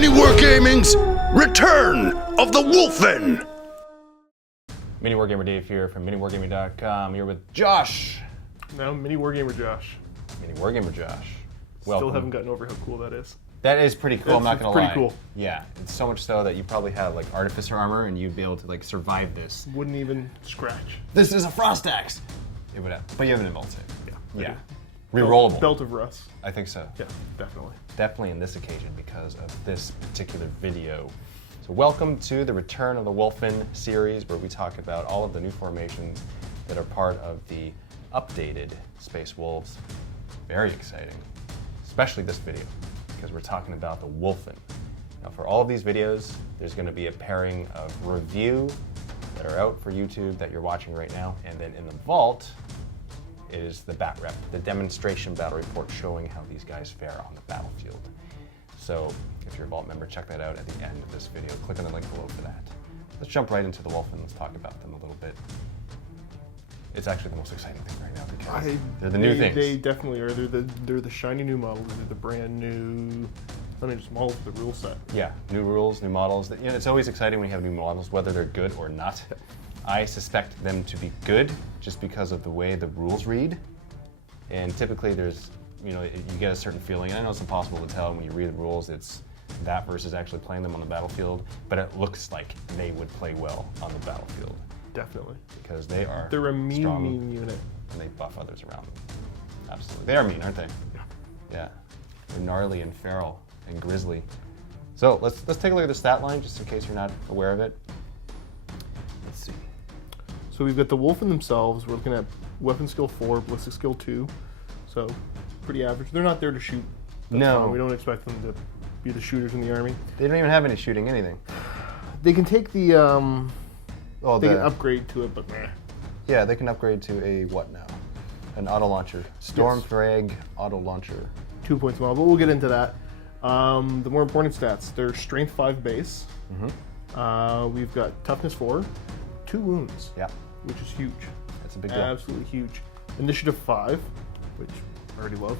MiniWarGaming's Return of the Wulfen. MiniWarGamer Dave here from MiniWarGaming.com. Here with Josh. No, MiniWarGamer Josh. MiniWarGamer Josh. Still haven't gotten over how cool that is. That is pretty cool, I'm not gonna lie. Pretty cool. Yeah, it's so much so that you probably have like artificer armor and you'd be able to like survive this. Wouldn't even scratch. This is a frost axe! It would have, but you have an invuln save. Yeah. Rerollable. Belt of Rust. I think so. Yeah, definitely. Definitely in this occasion because of this particular video. So welcome to the Return of the Wulfen series where we talk about all of the new formations that are part of the updated Space Wolves. Very exciting, especially this video because we're talking about the Wulfen. Now for all of these videos, there's going to be a pairing of review that are out for YouTube that you're watching right now, and then in the vault is the bat rep, the demonstration battle report showing how these guys fare on the battlefield. So if you're a vault member, check that out at the end of this video. Click on the link below for that. Let's jump right into the Wulfen. Let's talk about them a little bit. It's actually the most exciting thing right now because they're the new things. They definitely are. They're the shiny new models. They're the brand new. I mean, just models for the rule set. Yeah, new rules, new models. You know, it's always exciting when you have new models, whether they're good or not. I suspect them to be good just because of the way the rules read. And typically there's, you know, you get a certain feeling. And I know it's impossible to tell when you read the rules. It's that versus actually playing them on the battlefield. But it looks like they would play well on the battlefield. Definitely. Because they are They're a mean, strong, mean unit. And they buff others around them. Absolutely. They are mean, aren't they? Yeah. Yeah. They're gnarly and feral and grisly. So let's take a look at the stat line just in case you're not aware of it. Let's see. So we've got the Wulfen themselves. We're looking at weapon skill 4, ballistic skill 2. So pretty average. They're not there to shoot. That's No. fine. We don't expect them to be the shooters in the army. They don't even have any shooting anything. They can take the they can the, upgrade to it, but meh. yeah, they can upgrade to a what now? An auto launcher. Storm Frag auto launcher. 2 points more, but we'll get into that. The more important stats, they're strength 5 base. We've got toughness 4, 2 wounds. Yeah. Which is huge. That's a big deal. Absolutely huge. Initiative 5, which I already love.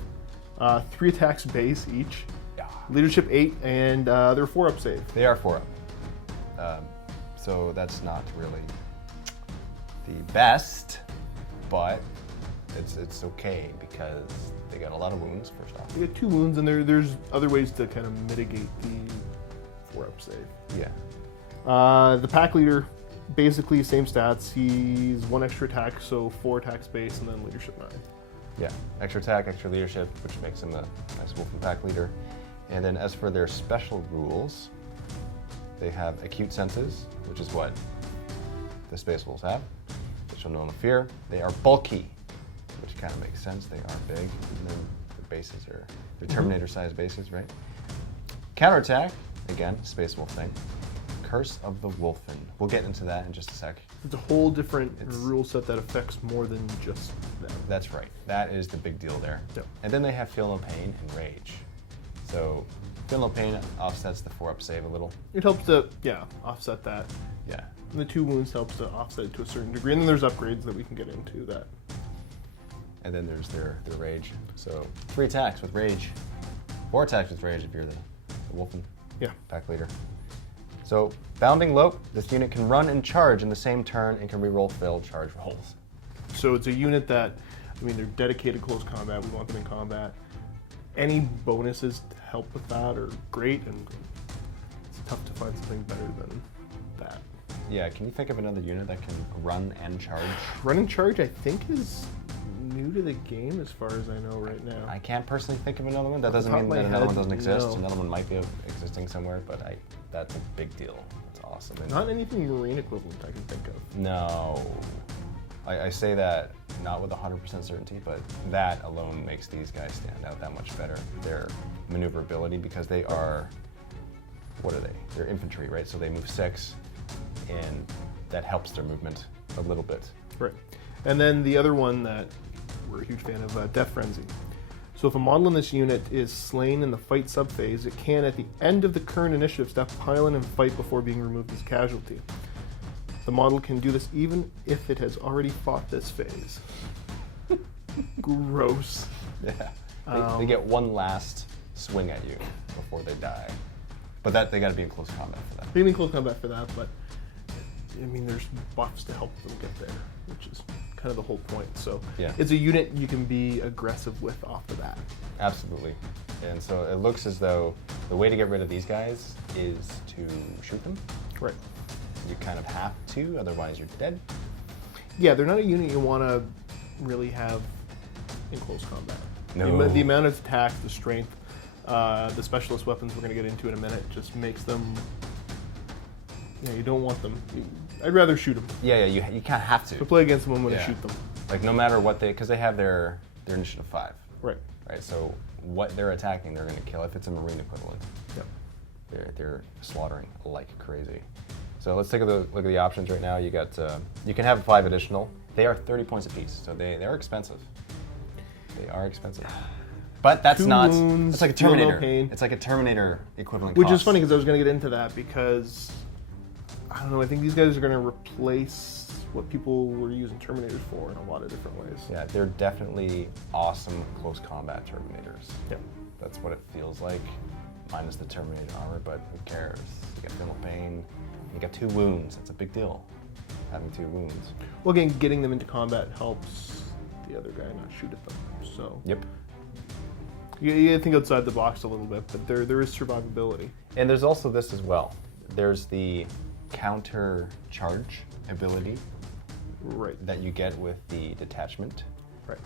3 attacks base each. Yeah. Leadership 8, and they're 4-up save. They are 4-up. So that's not really the best, but it's okay because they got a lot of wounds, first off. They get 2 wounds, and there's other ways to kind of mitigate the 4-up save. Yeah. The pack leader, basically same stats. He's 1 extra attack, so 4 attacks base, and then leadership 9. Yeah. Extra attack, extra leadership, which makes him a nice Wulfen pack leader. And then as for their special rules, they have acute senses, which is what the Space Wolves have. They show no fear. They are bulky, which kind of makes sense. They are big, and then the bases are they're Terminator-sized bases, right? Counterattack, again, Space Wolf thing. Curse of the Wulfen. We'll get into that in just a sec. It's a whole different rule set that affects more than just them. That's right. That is the big deal there. Yep. And then they have Feel No Pain and Rage. So Feel No Pain offsets the 4-up save a little. It helps to, offset that. Yeah. And the 2 wounds helps to offset it to a certain degree. And then there's upgrades that we can get into that. And then there's their Rage. So 3 attacks with Rage. 4 attacks with Rage if you're the Wulfen pack leader. So Bounding Lope, this unit can run and charge in the same turn and can reroll failed charge rolls. So it's a unit that, I mean, they're dedicated close combat. We want them in combat. Any bonuses to help with that are great, and it's tough to find something better than that. Yeah, can you think of another unit that can run and charge? Run and charge, I think, is new to the game as far as I know right now. I can't personally think of another one. That doesn't mean that another one doesn't exist. No. Another one might be existing somewhere, but that's a big deal. That's awesome. And Not anything Marine equivalent I can think of. no. I say that not with 100% certainty, but that alone makes these guys stand out that much better. Their maneuverability, because they are, what are they? They're infantry, right? So they move 6, and that helps their movement a little bit. Right. And then the other one that we're a huge fan of, Death Frenzy. So if a model in this unit is slain in the fight subphase, it can, at the end of the current initiative step, pile in and fight before being removed as casualty. The model can do this even if it has already fought this phase. Gross. Yeah. They get one last swing at you before they die. But that they got to be in close combat for that. They need close combat for that, but I mean, there's buffs to help them get there, which is kind of the whole point. So Yeah. it's a unit you can be aggressive with off the bat. Absolutely. And so it looks as though the way to get rid of these guys is to shoot them. Right. You kind of have to, otherwise you're dead. Yeah, they're not a unit you want to really have in close combat. No. The amount of attack, the strength, the specialist weapons we're going to get into in a minute just makes them. Yeah, you don't want them. I'd rather shoot them. Yeah, you kind of have to. To play against them, I'm going to Yeah. shoot them. Like no matter what because they have their initiative 5. Right. Right. So what they're attacking, they're going to kill if it's a marine equivalent. Yep. They're slaughtering like crazy. So let's take a look at the options right now. You got you can have 5 additional. They are 30 points apiece, so they are expensive. They are expensive. But that's 2 not. wounds, It's like a feel no Terminator. pain. It's like a Terminator equivalent. Which cost. is funny because I was going to get into that because I don't know. I think these guys are going to replace what people were using Terminators for in a lot of different ways. Yeah, they're definitely awesome close combat Terminators. Yeah. That's what it feels like, minus the Terminator armor. But who cares? You got no pain. You got 2 wounds. That's a big deal. Having 2 wounds. Well, again, getting them into combat helps the other guy not shoot at them. So Yep. you got to think outside the box a little bit, but there is survivability. And there's also this as well. There's the counter charge ability Right. that you get with the detachment, Right.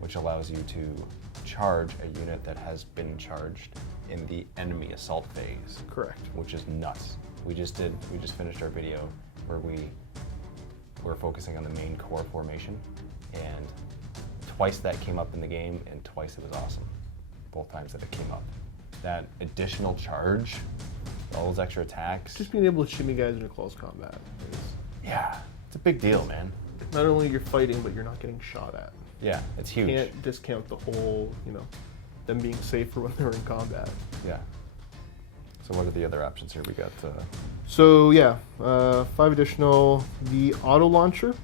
which allows you to charge a unit that has been charged in the enemy assault phase, Correct. which is nuts. We just finished our video where we were focusing on the main core formation, and twice that came up in the game, and twice it was awesome. Both times that it came up. That additional charge, all those extra attacks. Just being able to shimmy guys into close combat is Yeah, it's a big deal, man. not only you're fighting, but you're not getting shot at. Yeah, it's huge. Can't discount the whole, them being safer when they're in combat. Yeah. So what are the other options here? We got So yeah, 5 additional. The auto launcher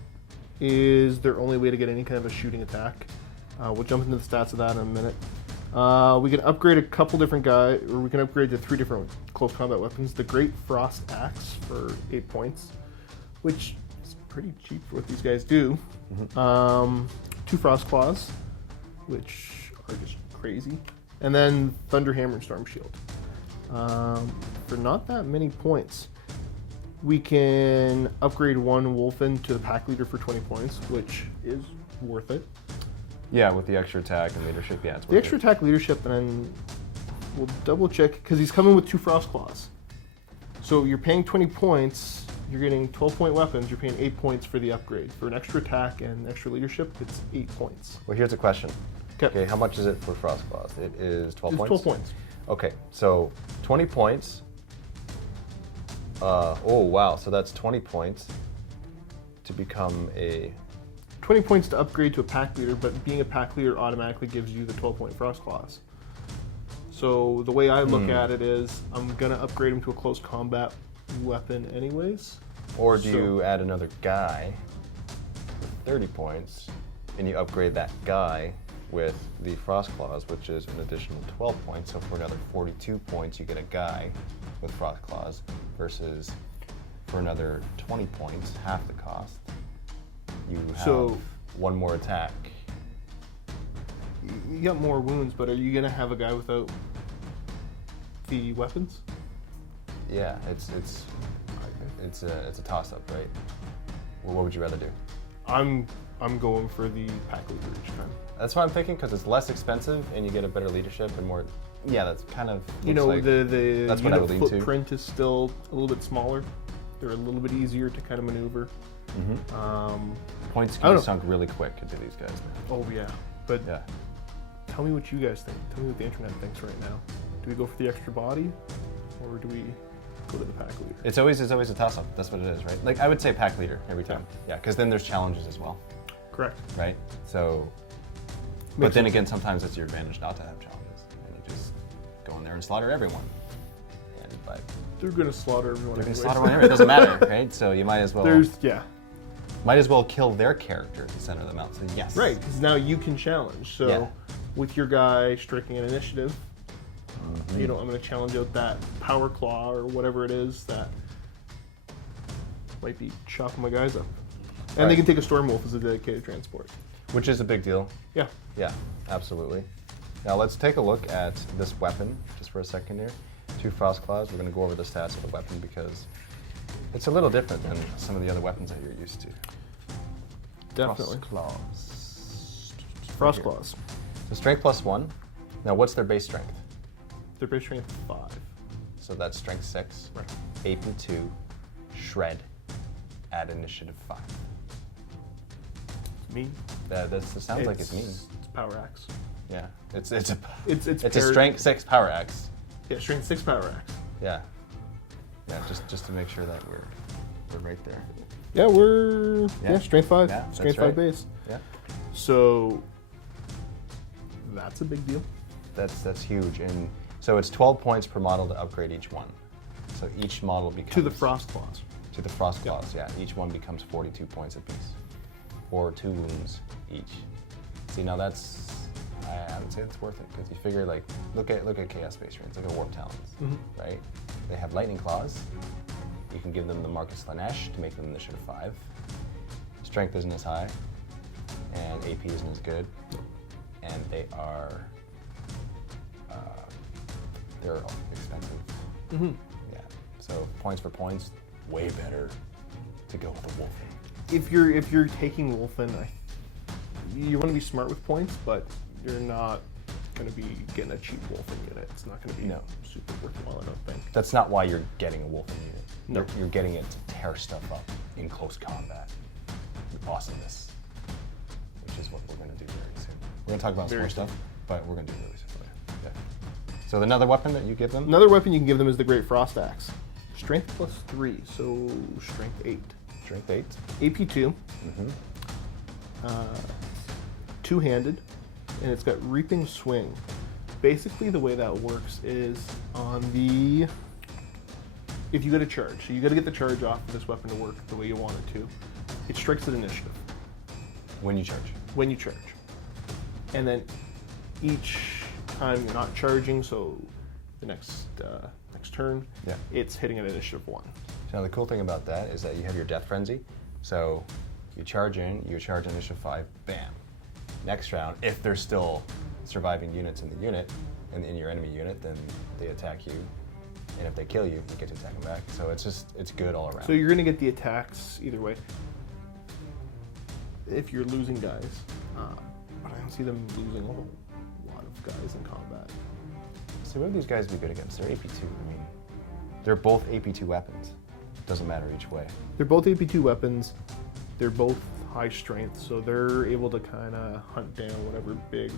is their only way to get any kind of a shooting attack. We'll jump into the stats of that in a minute. We can upgrade a couple different guys, or we can upgrade to 3 different close combat weapons. The Great Frost Axe for 8 points, which is pretty cheap for what these guys do. 2 Frost Claws, which are just crazy. And then Thunder Hammer and Storm Shield. For not that many points. We can upgrade 1 Wulfen to the pack leader for 20 points, which is worth it. yeah, with the extra attack and leadership. Yeah, it's The extra attack leadership, and then we'll double check, because he's coming with 2 Frost Claws. So you're paying 20 points, you're getting 12-point weapons, you're paying 8 points for the upgrade. For an extra attack and extra leadership, it's 8 points. Well, here's a question. 'Kay. Okay, how much is it for Frost Claws? It is 12 It's points? 12 points. Okay, so 20 points. Oh, wow. So that's 20 points to become a... 20 points to upgrade to a pack leader, but being a pack leader automatically gives you the 12-point Frost Claws. So the way I look at it is, I'm going to upgrade him to a close combat weapon anyways. Or do So- you add another guy with 30 points, and you upgrade that guy with the Frost Claws, which is an additional 12 points. So for another 42 points, you get a guy with Frost Claws, versus for another 20 points, half the cost, you have So- 1 more attack. You got more wounds, but are you going to have a guy without the weapons? Yeah, it's a toss-up, right? Well, what would you rather do? I'm going for the pack leader each time. That's what I'm thinking, because it's less expensive and you get a better leadership and more. Yeah, that's kind of. You looks know, like the that's what I unit would lean to. footprint is still a little bit smaller. They're a little bit easier to kind of maneuver. Points I don't get know. sunk really quick into these guys. Oh yeah, but Yeah. tell me what you guys think. Tell me what the internet thinks right now. Do we go for the extra body, or do we go to the pack leader? It's always a toss-up. That's what it is, right? Like I would say pack leader every time. Yeah, because then there's challenges as well, Correct. right? So, but Makes then sense. again, sometimes it's your advantage not to have challenges, and you just go in there and slaughter everyone. And but They're gonna slaughter everyone. you're gonna anyways. slaughter whatever. It doesn't matter, right? So you might as well might as well kill their character to center them out. So yes, right, because now you can challenge. So Yeah. with your guy striking an initiative, You know, I'm going to challenge out that power claw or whatever it is that might be chopping my guys up. And they can take a Storm Wolf as a dedicated transport. Which is a big deal. Yeah. Yeah, absolutely. Now let's take a look at this weapon just for a second here. 2 Frost Claws. We're going to go over the stats of the weapon because it's a little different than some of the other weapons that you're used to. Definitely. Frost Claws. Frost Claws. So strength +1. Now what's their base strength? Their base strength 5. So that's strength 6. Right. AP 2. Shred. Add initiative 5. Mean. That sounds like it's mean. It's Power Axe. Yeah. It's a It's a strength 6 power axe. Yeah, strength 6 Power Axe. Yeah. Yeah, just to make sure that we're right there. Yeah, we're strength 5. Yeah, that's strength 5 right. base. Yeah. So that's a big deal. That's huge. And so it's 12 points per model to upgrade each one. So each model becomes To the Frost Claws. To the Frost Claws, yeah. Each one becomes 42 points apiece. Or 2 wounds each. See, now that's, I would say it's worth it because you figure, like, look at Chaos Space Marines, look at Warp Talons, right? They have Lightning Claws. You can give them the Marcus Lanesh to make them initiative 5. Strength isn't as high, and AP isn't as good, and they are, they're expensive. Yeah. So points for points, way better to go with the Wulfen. If you're taking Wulfen, you want to be smart with points, but you're not going to be getting a cheap Wulfen unit. It's not going to be super worthwhile, I don't think. That's not why you're getting a Wulfen unit. No. You're getting it to tear stuff up in close combat. Awesomeness. Which is what we're going to do very soon. We're going to talk about some more stuff, but we're going to do it really soon. Yeah. So another weapon that you give them? Another weapon you can give them is the Great Frost Axe. Strength +3, so strength 8. Strength 8. AP 2. Two-handed, and it's got Reaping Swing. Basically, the way that works is on the... If you get a charge, so you got to get the charge off for this weapon to work the way you want it to. It strikes at initiative. When you charge. When you charge. And then each time you're not charging, so the next turn, it's hitting at initiative 1. So now the cool thing about that is that you have your Death Frenzy. So you charge initiative 5, bam. Next round, if there's still surviving units in the unit, in your enemy unit, then they attack you. And if they kill you, you get to attack them back. So it's good all around. So you're going to get the attacks either way. If you're losing guys, but I don't see them losing a whole lot of guys in combat. So what would these guys be good against? They're AP2. I mean, they're both AP2 weapons. Doesn't matter each way. They're both AP2 weapons. They're both high strength, so they're able to kind of hunt down whatever big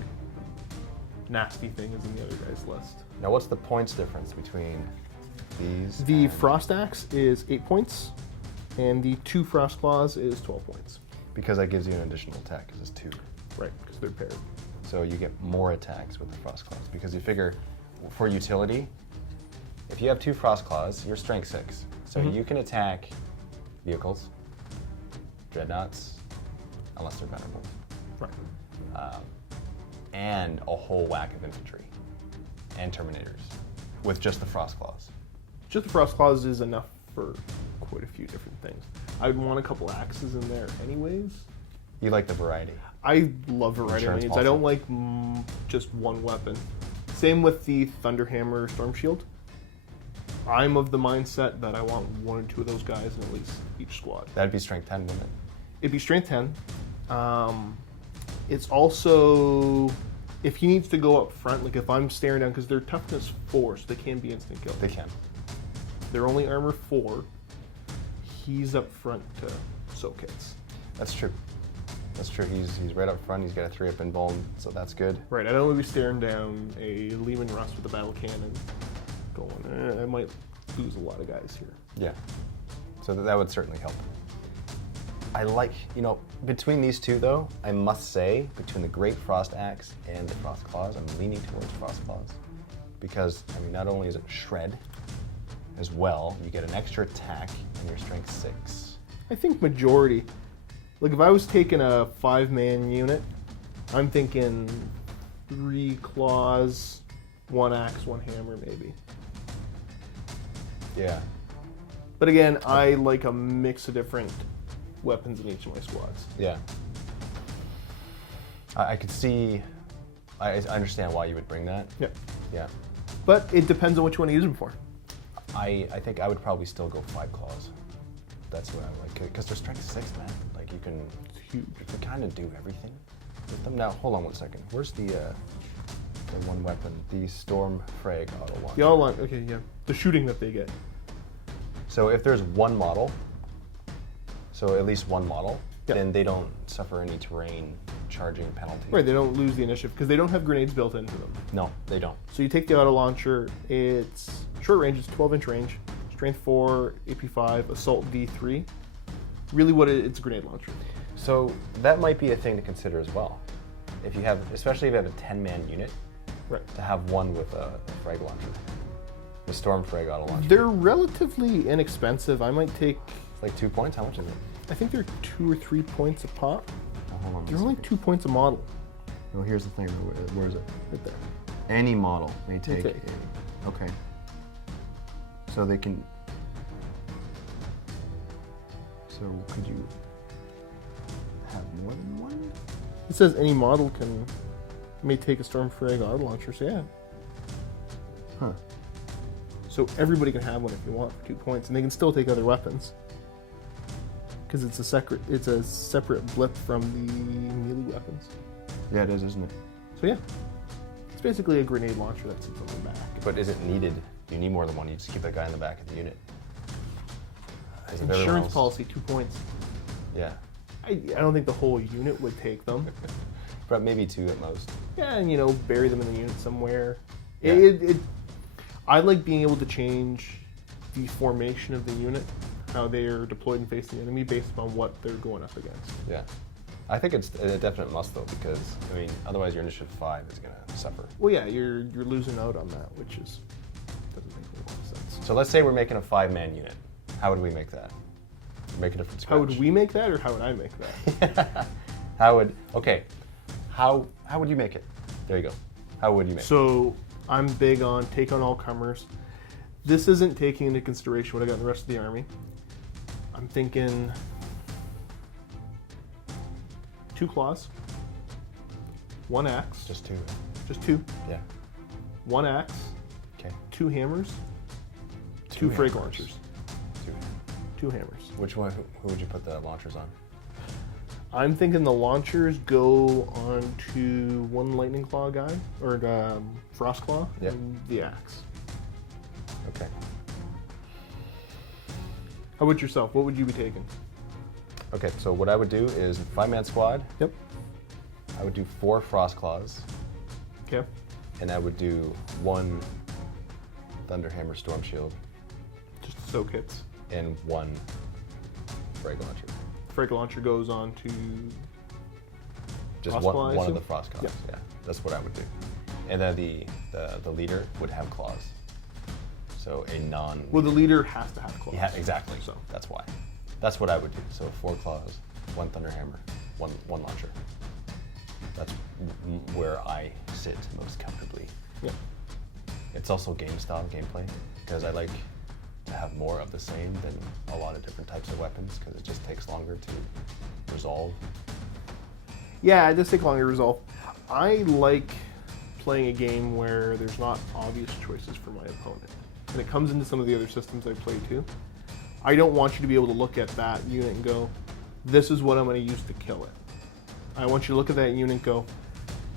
nasty thing is in the other guy's list. Now, what's the points difference between these? The and Frost Axe is 8 points, and the 2 Frost Claws is 12 points. Because that gives you an additional attack, because it's 2. Right, because they're paired. So you get more attacks with the Frost Claws, because you figure, for utility, if you have 2 Frost Claws, you're strength 6. So you can attack vehicles, dreadnoughts, unless they're venerable. Right. And a whole whack of infantry and terminators with just the Frost Claws. Just the Frost Claws is enough for quite a few different things. I'd want a couple axes in there anyways. You like the variety. I love variety Insurance needs. I don't like just one weapon. Same with the Thunderhammer Storm Shield. I'm of the mindset that I want 1 or 2 of those guys in at least each squad. That'd be strength 10, wouldn't it? It'd be strength 10. It's also, if he needs to go up front, like if I'm staring down, because they're toughness 4, so they can be instant kills. They can. They're only armor 4. He's up front to soak hits. That's true. That's true. He's right up front. He's got a 3-up in bone, so that's good. Right. I don't want to be staring down a Lehman Russ with a battle cannon going, I might lose a lot of guys here. Yeah. So that would certainly help. I like, between these two though, I must say, between the Great Frost Axe and the Frost Claws, I'm leaning towards Frost Claws. Because, not only is it shred as well, you get an extra attack and your strength 6. I think majority. Like if I was taking a 5-man unit, I'm thinking 3 claws, one axe, one hammer, maybe. Yeah. But again, I like a mix of different weapons in each of my squads. Yeah. I could see. I understand why you would bring that. Yeah. Yeah. But it depends on which one you use them for. I think I would probably still go 5 claws. That's what I like, because they're strength 6, man. Like you can, you can kind of do everything with them. Now, hold on one second. Where's the one weapon? The Storm Frag auto launcher. The auto launcher, okay, yeah. The shooting that they get. So if there's one model, so at least one model, Yep. then they don't suffer any terrain charging penalty. Right, they don't lose the initiative because they don't have grenades built into them. No, they don't. So you take the auto launcher, it's short range, it's 12-inch range, strength 4, AP 5, assault D3. Really what it's a grenade launcher. So that might be a thing to consider as well. If you have, especially if you have a 10-man unit, Right. to have one with a frag launcher. The Storm Frag auto launcher. They're relatively inexpensive. I might take, It's like 2 points. How much is it? I think they're 2 or 3 points a pop. Oh, hold on. They're only 2 points a model. Oh, here's the thing. Where is it? Right there. Any model may take. take. Okay. So they can. So could you have more than one? It says any model may take a Storm Frag auto launcher, so yeah. Huh. So everybody can have one if you want for 2 points, and they can still take other weapons. Because it's a separate blip from the melee weapons. Yeah, it is, isn't it? So yeah, it's basically a grenade launcher that sits on the back. But is it needed? You need more than one. You just keep that guy in the back of the unit. As if everyone Insurance else- policy, 2 points. Yeah, I don't think the whole unit would take them. but maybe 2 at most. Yeah, and bury them in the unit somewhere. Yeah. I like being able to change the formation of the unit, how they are deployed and face the enemy based upon what they're going up against. Yeah. I think it's a definite must though, because otherwise your initiative 5 is gonna suffer. Well, yeah, you're losing out on that, which doesn't make a lot of sense. So let's say we're making a 5-man unit. How would we make that? Make it a from scratch. How would we make that, or how would I make that? How would you make it? There you go. How would you make it? So I'm big on take on all comers. This isn't taking into consideration what I got in the rest of the army. I'm thinking 2 claws, 1 axe, Just 2. just 2, Yeah. 1 axe, Okay. 2 hammers, 2 2 frag hammers. launchers, 2. 2 hammers. Which one? Who would you put the launchers on? I'm thinking the launchers go onto 1 lightning claw guy, or frost claw, Yep. and the axe. Okay. How about yourself? What would you be taking? Okay. So what I would do is 5-man squad. Yep. I would do 4 frost claws, Okay. and I would do 1 thunderhammer storm shield Just soak hits. and 1 frag launcher. Frag launcher goes on to Just Frost one, claw, I one of assume? the frost claws. Yeah. Yeah, that's what I would do. And then the leader would have claws. So a non. Well, the leader has to have claws. Yeah, exactly. So That's why. That's what I would do. So 4 claws, 1 thunderhammer, one launcher. That's where I sit most comfortably. yeah. It's also game style gameplay, because I like to have more of the same than a lot of different types of weapons, because it just takes longer to resolve. Yeah, it does take longer to resolve. I like playing a game where there's not obvious choices for my opponent. And it comes into some of the other systems I play too. I don't want you to be able to look at that unit and go, this is what I'm going to use to kill it. I want you to look at that unit and go,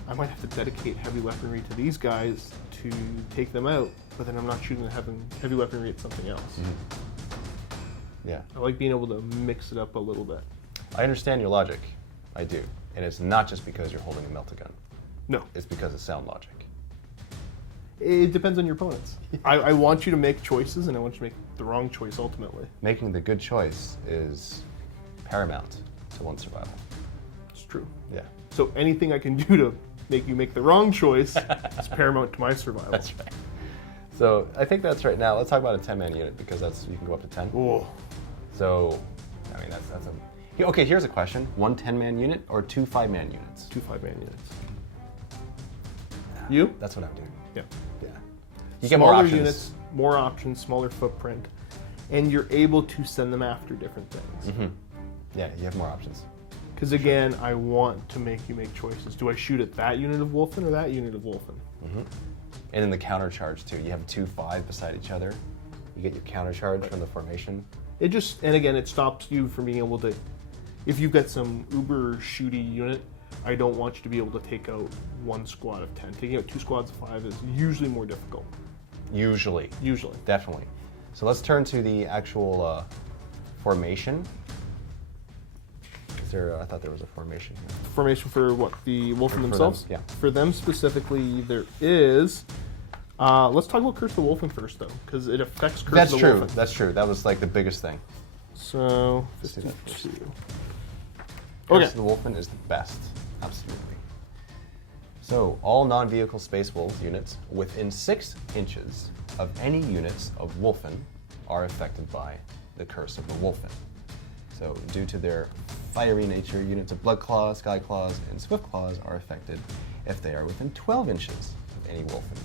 I might have to dedicate heavy weaponry to these guys to take them out, but then I'm not shooting heavy weaponry at something else. Yeah. I like being able to mix it up a little bit. I understand your logic. I do. And it's not just because you're holding a melta-gun. No, It's because of sound logic. it depends on your opponents. I want you to make choices, and I want you to make the wrong choice ultimately. Making the good choice is paramount to one's survival. It's true. Yeah. So anything I can do to make you make the wrong choice is paramount to my survival. That's right. So I think that's right. Now let's talk about a 10-man unit, because you can go up to 10. Oh, So, I mean, that's a... Okay, here's a question. 1 10-man unit or 2 5-man units? 2 5-man units. You? That's what I'm doing. Yeah. Yeah. You get more Smaller options. units, more options, smaller footprint, and you're able to send them after different things. Mm-hmm. Yeah, you have more options. Because again, I want to make you make choices. Do I shoot at that unit of Wulfen or that unit of Wulfen? Mm-hmm. And then the counter charge too. You have 2-5 beside each other. You get your counter charge from the formation. It just, and again, it stops you from being able to, if you've got some uber shooty unit, I don't want you to be able to take out one squad of 10. Taking out 2 squads of 5 is usually more difficult. Usually. Definitely. So let's turn to the actual formation. Is there, I thought there was a formation here. Formation for what? The Wulfen themselves? them, yeah. For them specifically, there is. Let's talk about Curse of the Wulfen first, though, because it affects Curse of the Wulfen. That's true. That was like the biggest thing. So, Let's do that 52. Curse Okay. of the Wulfen is the best. Absolutely. So, all non-vehicle Space Wolves units within 6 inches of any units of Wulfen are affected by the Curse of the Wulfen. So, due to their fiery nature, units of Blood Claws, Sky Claws, and Swift Claws are affected if they are within 12 inches of any Wulfen.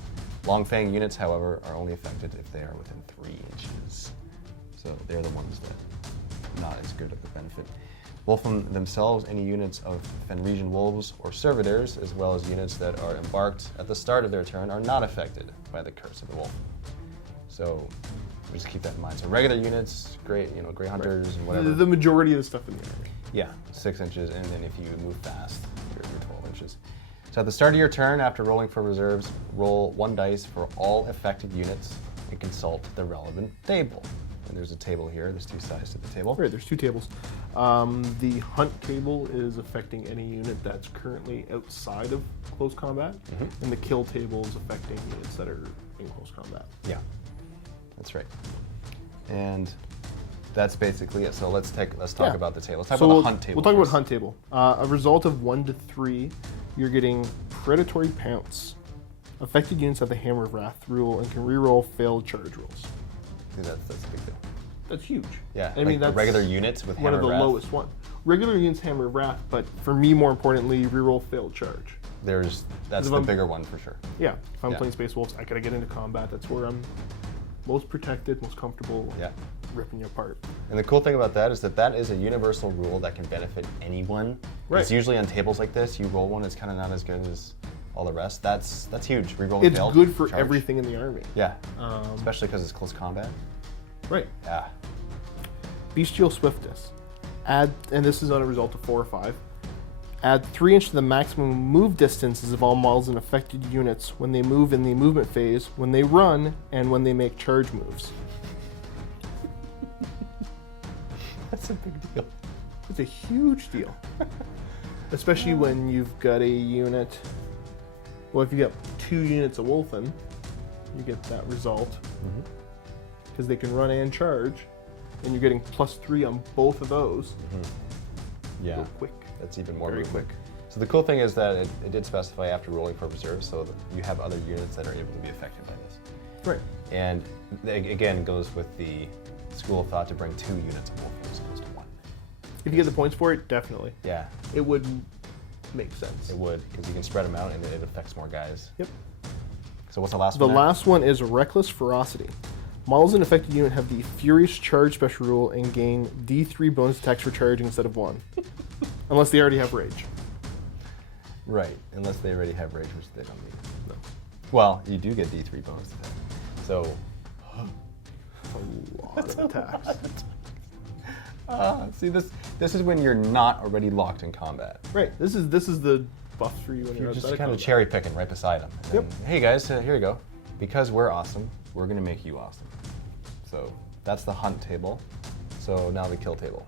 Long Fang units, however, are only affected if they are within 3 inches. So, they're the ones that not as good of a benefit. Wulfen themselves, any units of Fenrisian Wolves or Servitors, as well as units that are embarked at the start of their turn, are not affected by the Curse of the Wulfen. So just keep that in mind. So regular units, Grey Hunters and whatever. The majority of the stuff in the army. Yeah, 6 inches, and then if you move fast, you're 12 inches. So at the start of your turn, after rolling for reserves, roll 1 dice for all affected units and consult the relevant table. And there's a table here. There's 2 sides to the table. Right, there's 2 tables. The hunt table is affecting any unit that's currently outside of close combat, and the kill table is affecting units that are in close combat. Yeah, that's right. And that's basically it. So let's talk about the table. Let's talk about the hunt table. We'll talk about first. hunt table. A result of 1 to 3, you're getting predatory pounce. Affected units have the Hammer of Wrath rule and can reroll failed charge rolls. I think that's a big deal. That's huge. Yeah, I mean like the that's regular units with one Hammer of the Wrath, lowest one. Regular units Hammer of Wrath, but for me, more importantly, reroll failed charge. that's if the I'm- bigger one for sure. Yeah, if I'm Yeah. playing Space Wolves, I gotta get into combat. That's where I'm most protected, most comfortable, Yeah. ripping you apart. And the cool thing about that is a universal rule that can benefit anyone. Right. It's usually on tables like this, you roll one, it's kind of not as good as all the rest. That's huge. Reroll It's failed good for charge. everything in the army. Yeah, especially because it's close combat. Right. Yeah. Bestial Swiftness. Add, and this is on a result of 4 or 5. Add 3 inches to the maximum move distances of all models and affected units when they move in the movement phase, when they run, and when they make charge moves. That's a big deal. It's a huge deal. Especially when you've got a unit. Well, if you got 2 units of Wulfen, you get that result. Because they can run and charge, and you're getting +3 on both of those. Yeah. Real quick. That's even more Very movement. quick. So the cool thing is that it did specify after rolling for reserves, so that you have other units that are able to be affected by this. Right. And again, goes with the school of thought to bring 2 units of Wulfen as opposed to 1. If you get the points for it, definitely. Yeah, It would make sense. it would, because you can spread them out and it affects more guys. Yep. So what's the last The one? there? last one is Reckless Ferocity. Models in affected unit have the Furious Charge special rule and gain D3 bonus attacks for charging instead of 1. Unless they already have Rage. Right, unless they already have rage, which they don't need. No. Well, you do get D3 bonus attack. So, A lot of attacks. see this is when you're not already locked in combat. Right. This is the buff for you when you're You're outside just of kind of combat. cherry picking right beside them. And Yep. then, hey guys, here you go. Because we're awesome, we're gonna make you awesome. So that's the hunt table. So now the kill table.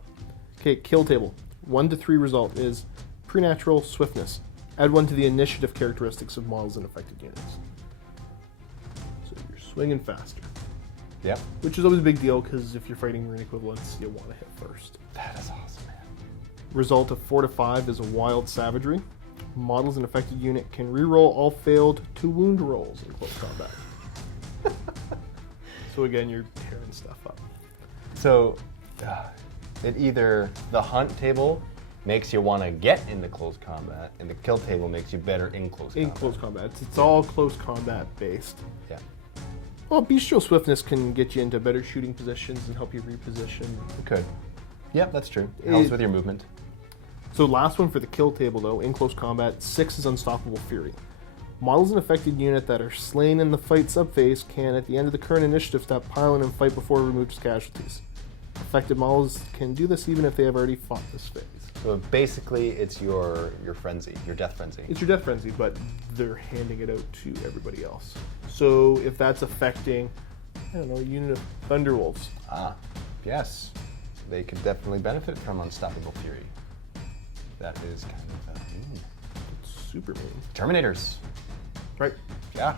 Okay, kill table. 1 to 3 result is Preternatural Swiftness. Add 1 to the initiative characteristics of models and affected units. So you're swinging faster. Yep. Which is always a big deal because if you're fighting marine equivalents, you want to hit first. That is awesome, man. Result of 4 to 5 is a Wild Savagery. Models and affected unit can reroll all failed to wound rolls in close combat. So again, you're tearing stuff up. So it either the hunt table makes you want to get into close combat, and the kill table makes you better in close In combat. close combat. It's all close combat based. Yeah. Well, bestial swiftness can get you into better shooting positions and help you reposition. It could. Yep, that's true. Helps with your movement. So last one for the kill table though, in close combat, 6 is Unstoppable Fury. Models an affected unit that are slain in the fight subphase can, at the end of the current initiative, stop piling and fight before it removes casualties. Affected models can do this even if they have already fought this phase. So basically, it's your frenzy, your death frenzy. It's your death frenzy, but they're handing it out to everybody else. So if that's affecting, I don't know, a unit of Thunderwolves. Ah, yes. They could definitely benefit from Unstoppable Fury. That is kind of It's super mean. Terminators. Right? Yeah.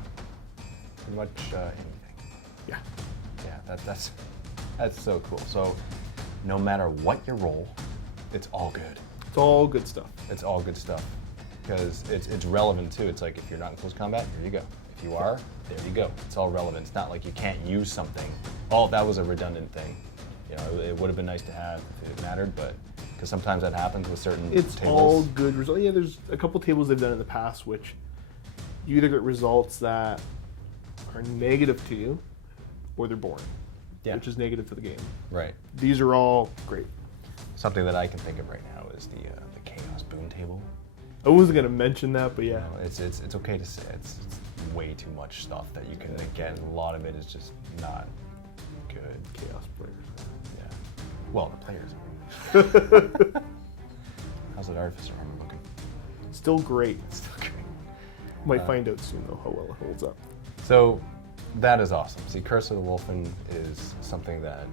Pretty much anything. Yeah. Yeah, that's so cool. So no matter what your role, it's all good. It's all good stuff. It's all good stuff. Because it's relevant too. It's like if you're not in close combat, here you go. If you are, there you go. It's all relevant. It's not like you can't use something. Oh, that was a redundant thing. You know, it would have been nice to have if it mattered, but because sometimes that happens with certain It's tables. all good results. Yeah, there's a couple tables they've done in the past which you either get results that are negative to you or they're boring, which is negative to the game. Right. These are all great. Something that I can think of right now is the Chaos Boon table. I wasn't going to mention that, but yeah. You know, it's okay to say it's way too much stuff that you can get, and a lot of it is just not good. Chaos players. Yeah. Well, the players. How's that Artificer armor looking? Still great. It's still great. Might find out soon though how well it holds up. So that is awesome. See, Curse of the Wulfen is something that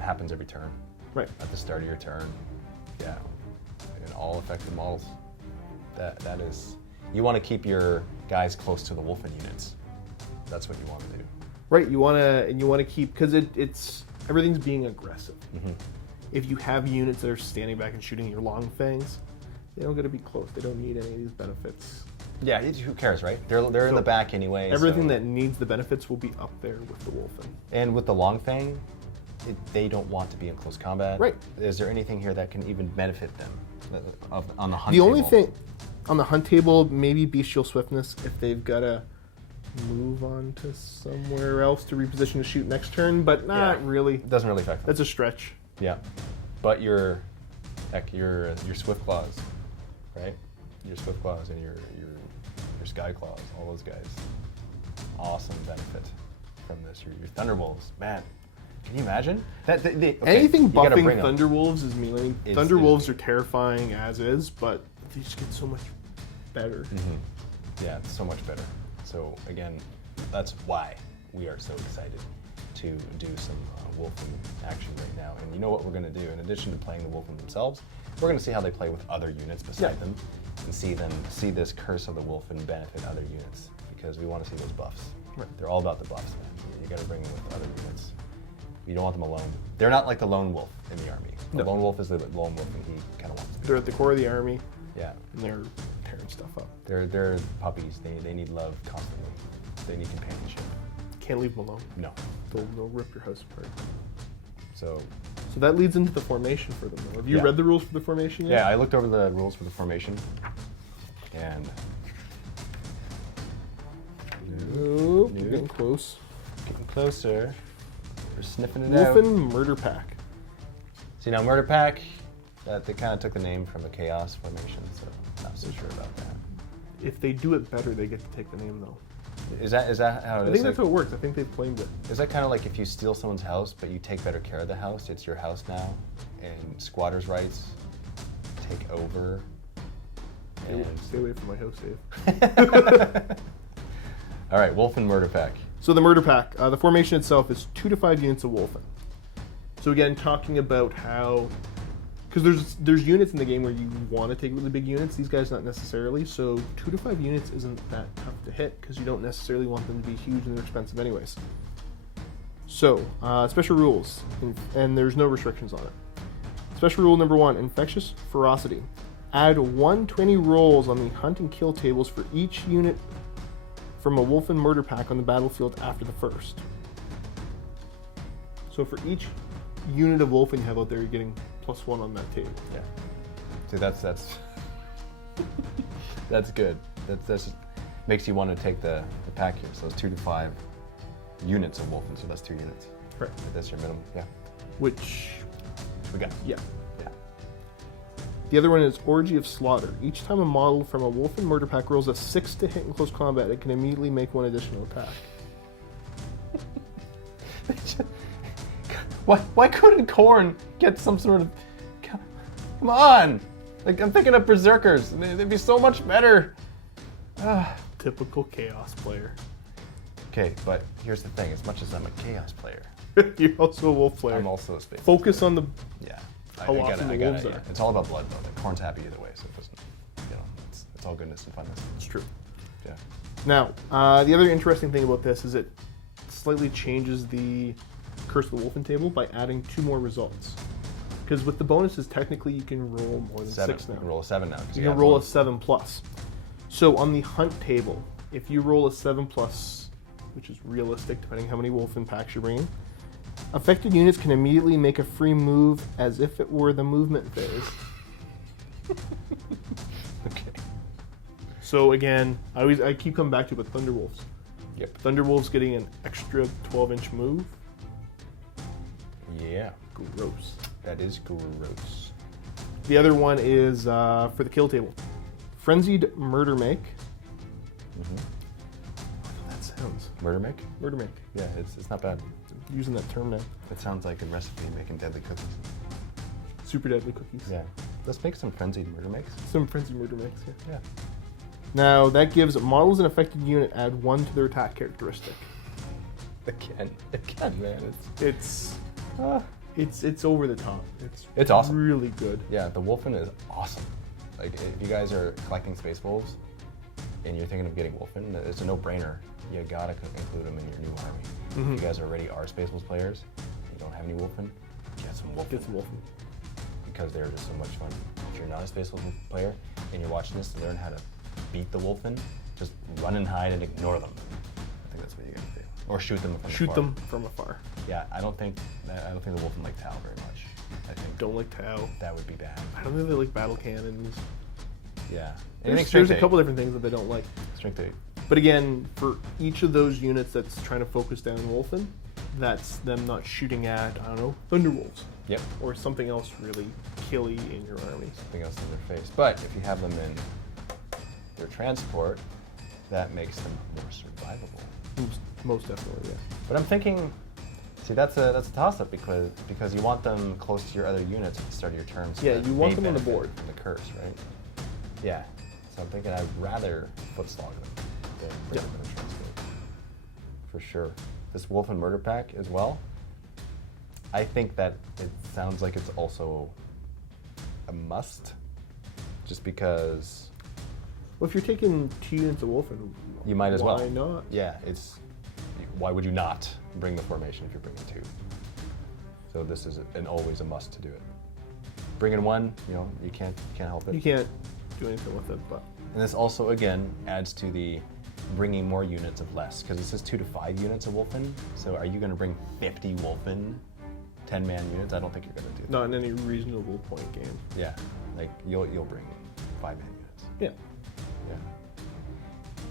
happens every turn. Right. At the start of your turn. Yeah. And all affected models. That is, you want to keep your guys close to the Wulfen units. That's what you want to do. Right. You want to keep, because it's everything's being aggressive. Mm-hmm. If you have units that are standing back and shooting your long fangs, they don't got to be close. They don't need any of these benefits. Yeah, who cares, right? They're in the back anyway. Everything so. that needs the benefits will be up there with the Wulfen. And with the Long Fang, they don't want to be in close combat. Right. Is there anything here that can even benefit them on the hunt The table? only thing on the hunt table, maybe Bestial Swiftness, if they've got to move on to somewhere else to reposition to shoot next turn, but not really. It doesn't really affect them. That's a stretch. Yeah. But your Swift Claws, right? Your Swift Claws and your Sky Claws, all those guys. Awesome benefit from this. Your Thunderwolves, man. Can you imagine? Anything buffing Thunderwolves is mean. I mean, It's Thunderwolves are terrifying as is, but they just get so much better. Mm-hmm. Yeah, it's so much better. So again, that's why we are so excited to do some Wulfen action right now. And you know what we're going to do? In addition to playing the Wulfen themselves, we're going to see how they play with other units beside them, and see this Curse of the Wulfen benefit other units, because we want to see those buffs. Right. They're all about the buffs, man. You got to bring them with other units. You don't want them alone. They're not like the lone wolf in the army. The lone wolf is the lone wolf, and he kind of wants to be. They're at the core of the army. Yeah. And they're tearing stuff up. They're puppies. They need love constantly. They need companionship. Can't leave them alone. No. They'll rip your house apart. So that leads into the formation for them. Have you read the rules for the formation yet? Yeah, I looked over the rules for the formation, and We're getting close. getting closer. We're sniffing it out. Wulfen Murder Pack. See, now Murder Pack, they kind of took the name from a Chaos formation, so not so sure about that. If they do it better, they get to take the name though. Is that how it is? I think that's how it works. I think they've claimed it. Is that kind of like if you steal someone's house, but you take better care of the house, it's your house now, and squatters' rights take over? Stay away from my house, Dave. All right, Wulfen Murder Pack. So the Murder Pack, the formation itself is 2 to 5 units of Wulfen. So again, talking about how, because there's units in the game where you want to take really big units, these guys not necessarily, so 2 to 5 units isn't that tough to hit, because you don't necessarily want them to be huge and they're expensive anyways. So, special rules, and there's no restrictions on it. Special rule number 1, Infectious Ferocity. Add 120 rolls on the hunt and kill tables for each unit from a Wulfen Murder Pack on the battlefield after the first. So for each unit of Wulfen you have out there, you're getting +1 on that table. Yeah. See, that's that's good. That's just makes you want to take the pack here. So it's 2 to 5 units of Wulfen. So that's 2 units. Right. That's your minimum. Yeah. Which, We got. yeah. Yeah. The other one is Orgy of Slaughter. Each time a model from a Wulfen murder pack rolls a 6 to hit in close combat, it can immediately make 1 additional attack. Why couldn't Korn get some sort of... Come on! Like, I'm thinking of Berserkers. They'd be so much better. Typical Chaos player. Okay, but here's the thing. As much as I'm a Chaos player, You're also a Wolf player. I'm also a Space Focus on the... Yeah. How often the wolves are. It's all about blood, though. Like, Korn's happy either way, so it doesn't... You know, it's all goodness and funness. It's true. Yeah. Now, the other interesting thing about this is it slightly changes the Curse of the Wulfen table by adding 2 more results. Because with the bonuses, technically you can roll more than 7. 6 now. You can roll a 7 now. You can roll a 7+. So on the hunt table, if you roll a 7+, which is realistic depending how many Wulfen packs you're bringing, affected units can immediately make a free move as if it were the movement phase. Okay. So again, I keep coming back to it with Thunderwolves. Yep. Thunderwolves getting an extra 12-inch move. Yeah. Gross. That is gross. The other one is for the kill table. Frenzied Murder Make. Mm-hmm. That sounds. Murder make? Murder Make. Yeah, it's not bad. I'm using that term now. It sounds like a recipe making deadly cookies. Super deadly cookies. Yeah. Let's make some frenzied murder makes. Some Frenzied Murder Makes, yeah. Yeah. Now, that gives models an affected unit add 1 to their attack characteristic. Again, man. It's over the top. It's awesome. Really good. Yeah, the Wulfen is awesome. Like, if you guys are collecting Space Wolves and you're thinking of getting Wulfen, it's a no-brainer. You gotta include them in your new army. Mm-hmm. If you guys already are Space Wolves players, you don't have any Wulfen, get some Wulfen. Get some Wulfen. Because they're just so much fun. If you're not a Space Wolf player and you're watching this to learn how to beat the Wulfen, just run and hide and ignore them. I think that's what you gotta do. Or shoot them from Shoot afar. them from afar. Yeah, I don't think the Wulfen like Tau very much. I think Don't like Tau. that would be bad. I don't think they like battle cannons. Yeah. There's a couple different things that they don't like. Strength 8. But again, for each of those units that's trying to focus down Wulfen, that's them not shooting at, I don't know, Thunderwolves. Yep. Or something else really killy in your army. Something else in their face. But if you have them in their transport, that makes them more survivable. Most definitely, yeah. But I'm thinking, see, that's a toss-up because you want them close to your other units at the start of your turn. So Yeah, that you want they them on the benefit board. from the curse, right? Yeah. So I'm thinking I'd rather footslog them than bring them in a transport. For sure. This Wulfen Murder Pack as well, I think that it sounds like it's also a must, just because... Well, if you're taking 2 units of Wulfen, you might as well. Why not? Yeah, why would you not bring the formation if you're bringing 2? So this is always a must to do it. Bringing 1, you can't help it. You can't do anything with it, but... And this also, again, adds to the bringing more units of less, because it says 2 to 5 units of Wulfen. So are you going to bring 50 Wulfen 10-man units? I don't think you're going to do that. Not in any reasonable point game. Yeah, like you'll bring 5-man units. Yeah. Yeah.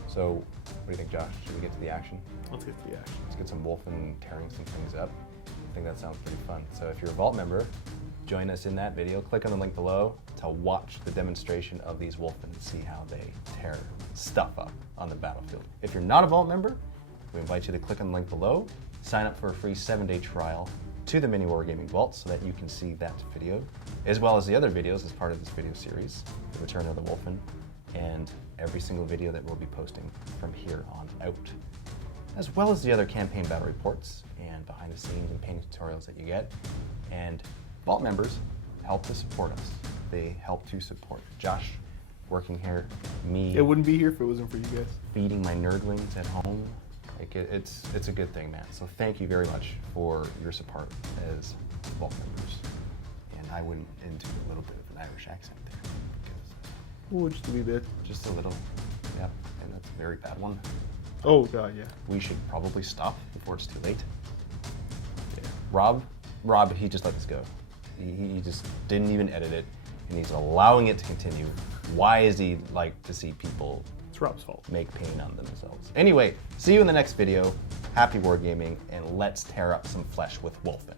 So what do you think, Josh? Should we get to the action? Let's get to the action. Let's get some Wulfen tearing some things up. I think that sounds pretty fun. So if you're a Vault member, join us in that video. Click on the link below to watch the demonstration of these Wulfen and see how they tear stuff up on the battlefield. If you're not a Vault member, we invite you to click on the link below, sign up for a free 7-day trial to the MiniWarGaming Vault so that you can see that video, as well as the other videos as part of this video series, The Return of the Wulfen, and every single video that we'll be posting from here on out, as well as the other campaign battle reports and behind the scenes and painting tutorials that you get. And Vault members help to support us. They help to support Josh working here, me It wouldn't be here if it wasn't for you guys. feeding my nerdlings at home. Like it's a good thing, man. So thank you very much for your support as Vault members. And I went into a little bit of an Irish accent there because Oh, just a wee bit. just a little, yeah, and that's a very bad one. Oh, God, yeah. We should probably stop before it's too late. Yeah. Rob, he just let this go. He just didn't even edit it. and he's allowing it to continue. Why is he like to see people It's Rob's fault. make pain on themselves? Anyway, see you in the next video. Happy wargaming, and let's tear up some flesh with Wulfen.